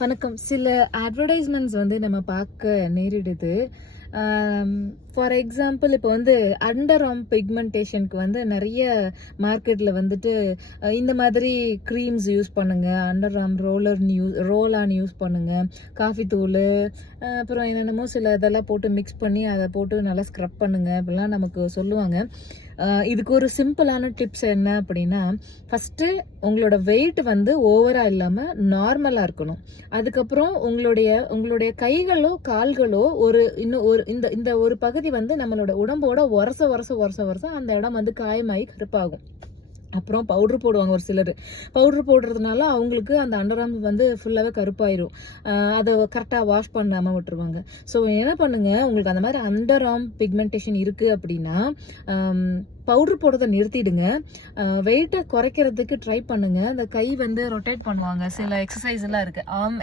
வணக்கம். சில அட்வர்டைஸ்மெண்ட்ஸ் வந்து நம்ம பார்க்க நேரிடுது. ஃபார் எக்ஸாம்பிள் இப்போ வந்து அண்டர் ஆர்ம் பிக்மெண்டேஷனுக்கு வந்து நெறைய மார்க்கெட்ல வந்துட்டு இந்த மாதிரி க்ரீம்ஸ் யூஸ் பண்ணுங்க. Under arm roll on use பண்ணுங்க. காஃபி தூளு, அப்புறம் என்னென்னமோ சில இதெல்லாம் போட்டு மிக்ஸ் பண்ணி அதை போட்டு நல்லா ஸ்க்ரப் பண்ணுங்க அப்படிலாம் நமக்கு சொல்லுவாங்க. இதுக்கு ஒரு சிம்பிளான டிப்ஸ் என்ன அப்படின்னா, ஃபஸ்ட்டு உங்களோட வெயிட் வந்து ஓவரா இல்லாம நார்மலா இருக்கணும். அதுக்கப்புறம் உங்களுடைய கைகளோ கால்களோ இன்னும் ஒரு இந்த இந்த ஒரு பகுதி வந்து நம்மளோட உடம்போட ஒரச அந்த இடம் வந்து காயமாயி கருப்பாகும். அப்புறம் பவுடர் போடுவாங்க ஒரு சிலர். பவுடர் போடுறதுனால அவங்களுக்கு அந்த அண்டர் ஆர்ம் வந்து ஃபுல்லாவே கருப்பாயிரும். அதை கரெக்டாக வாஷ் பண்ணாம விட்டுருவாங்க. ஸோ என்ன பண்ணுங்க, உங்களுக்கு அந்த மாதிரி அண்டர் ஆர்ம் பிக்மெண்டேஷன் இருக்கு அப்படின்னா பவுடர் போடுறதை நிறுத்திடுங்க. வெயிட்டை குறைக்கிறதுக்கு ட்ரை பண்ணுங்க. அந்த கை வந்து ரொட்டேட் பண்ணுவாங்க. சில எக்ஸசைஸ் எல்லாம் இருக்கு. ஆர்ம்